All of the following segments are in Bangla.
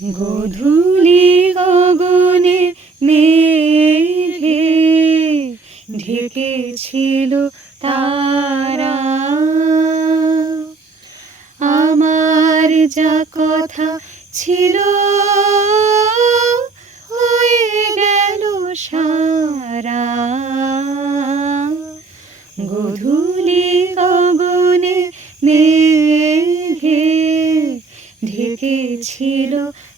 গোধূলি গগনে মেঘে ঢেকেছিল তারা, আমার যা কথা ছিল হয়ে গেল সারা। গোধূলি গগনে মেঘে ঢেকেছিল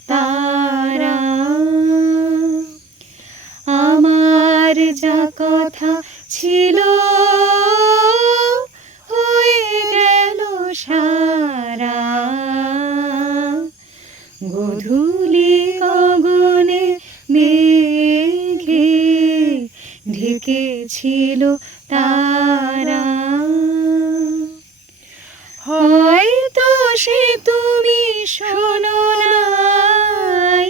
তারা, আমার যা কথা ছিল হয়ে গেল সারা। গোধূলি গগনে মেঘে ঢেকেছিল তারা। হয়তো সে তুমি শোনো নাই,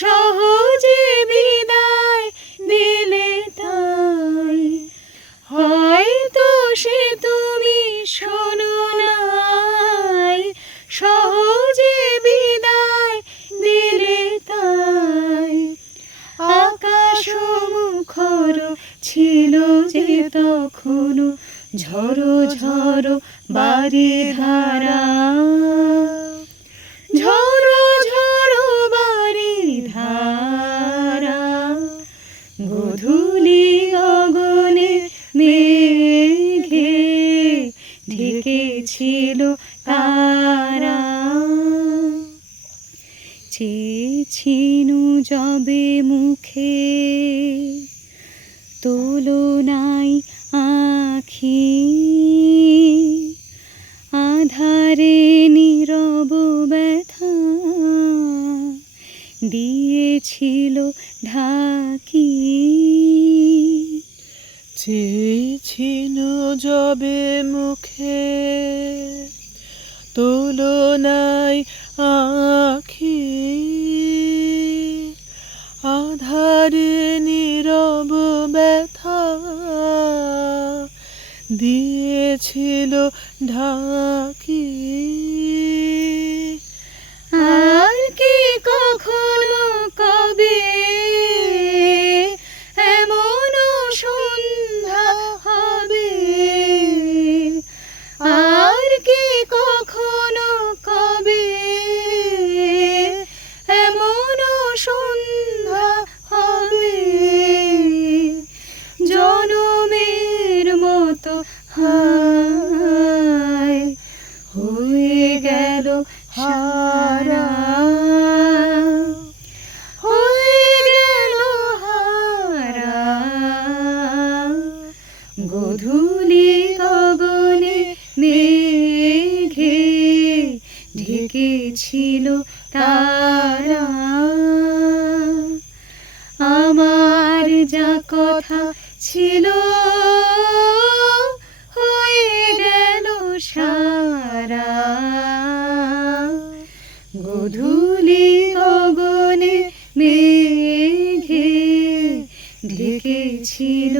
সহজে বিদায় দিলে তাই। হয়তো সে তুমি শোনো নাই, সহজে বিদায় দিলে তাই। আকাশ মুখর ছিল যে তখনো ঝড়ো ঝড়ো বারিধারা, ঝড়ো ঝড়ো বারিধারা। গোধূলি গগনে মেঘে ঢেকেছিল তারা, চেয়েছিনু যবে মুখে তোলো নাই আখি, আধারে নীরব ব্যথা দিয়েছিল ঢাকি। চেয়েছিনু যবে মুখে তোলো নাই আখি, আধারে নীরব ব্যথা দিয়েছিল ঢাকি। আর কি কখনো কবে এমন সন্ধ্যা হবে, আর কি কখনো কবে এমন সন্ধ্যা হবে। জনমের মতো হায় হয়ে গেল হারা, হয়ে গেল হারা। গোধূলি গগনে মেঘে ঢেকেছিল তারা, আমার যা কথা ছিল হয়ে গেল সারা। গোধূলি গগনে মেঘে ঢেকেছিল